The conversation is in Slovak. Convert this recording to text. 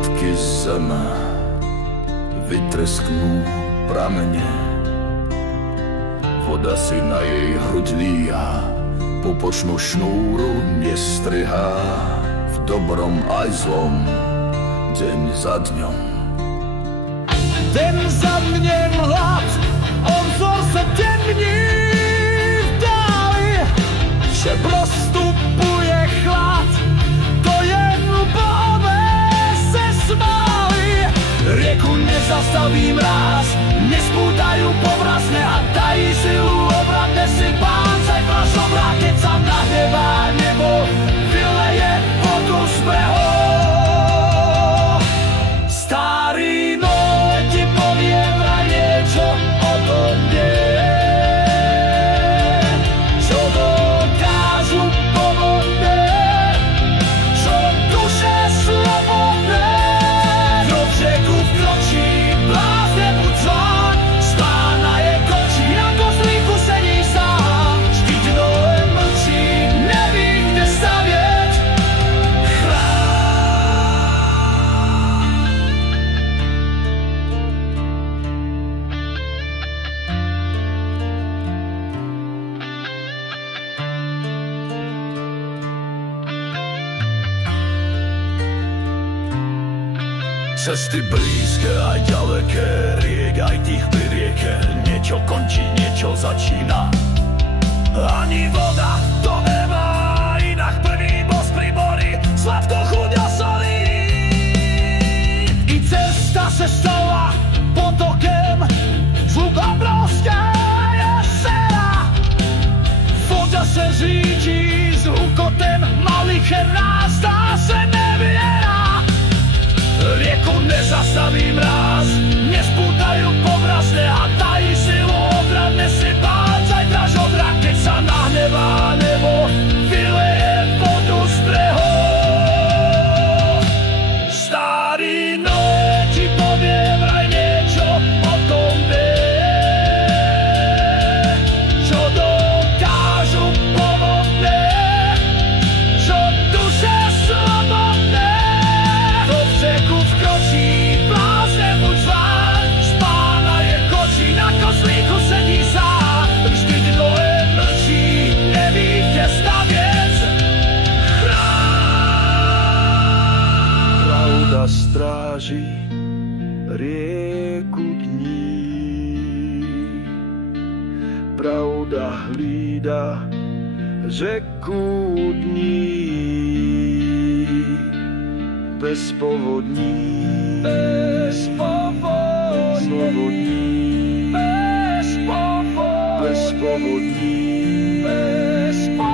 matky zeme vytresknú pramene. Voda si na jej hruď líha, pupočnú šnúru nestrihá. V dobrom aj zlom, deň za dňom. Den za dnem hlad, obzor se temní v dáli, že prostupuje chlad, to jen bohové se smáli. Rieku nezastaví mráz, nespútajú povrazne a dají silu obratne si pán. Zajtra žobrá, keď sa nahnevá nebo, vyleje vodu z brehov. Starý Noé ti povie vraj niečo o tom nie, čo dokážu povodne, čo duše slobodné. Kto v řeku vkročí, blázne buď zván, spána je končí, na kozlíku sedí sám. Vždyť Noé mlčí, neví, kde stavět chrám. Cesty blízke aj ďaleké, riek aj tých pri rieke. Niečo končí, niečo začína. Ani voda to nemá inak. Prvý most pri mori, sladko chuť osolí. I cesta se stala potokem, zvuk obrovské jezera. Voda se řídí s hukotem malicherná, zdá se neviera. Rieku nezastaví mráz, nespútajú povrazne a dají silu obradne si báť. Zajtra žodra, keď sa nahnevá nebo, vyleje vodu z brehov. Starý Noé ti povie vraj niečo o tom vie, čo dokážu povodne, čo duše slobodné. Kto v řeku vkročí, blázne buď zván, spána je kočí, na kozlíku sedí sám. Vždyť Noé mlčí, neví, kde stavět chrám. Pravda stráží rieku dní, pravda hlída řeku dní. Bez povodní, Bez povodní, bez povodní, bez povodní, bez povodní.